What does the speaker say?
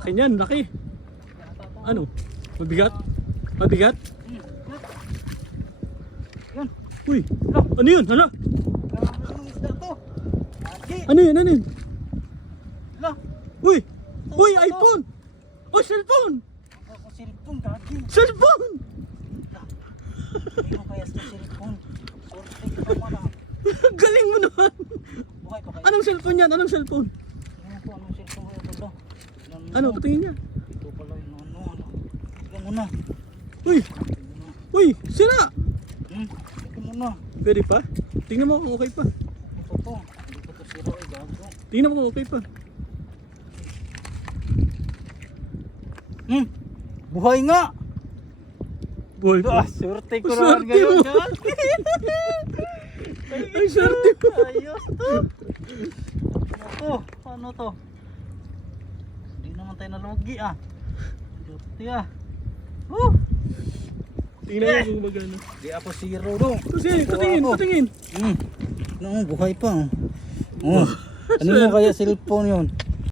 Laki niyan, laki. Ano? Mabigat? Mabigat? Yan. Uy, ano yun? Ano? Anong isda to? Lagi. Ano yun? Ano yun? Hala. Uy! Uy, iPhone! Uy, cellphone! Ako cellphone, gagi. Cellphone! Ano kaya sa cellphone? Sorte ka pa na. Galing mo naman! Buhay pa kayo. Anong cellphone yan? Anong cellphone? Ano po, anong cellphone ko ito? Ano? Patingin niya. Ito pala yung ano. Tignan mo na. Uy! Uy! Sira! Tignan mo na. Pwede pa? Tingnan mo kung okay pa. Ito to. Hindi ko to sira eh, gago. Tingnan mo kung okay pa. Buhay nga! Boy, Surte ko Swerte naman ngayon, mo. gagi. ay swerte mo. Ayos to. Ano to? Ano to? Hindi naman tayo nalugi ah. Surte ah. Tingnan mo kung magano. Di ako zero do. Kasi, patingin, patingin. Buhay pa oh. Ano mo kaya cellphone yun?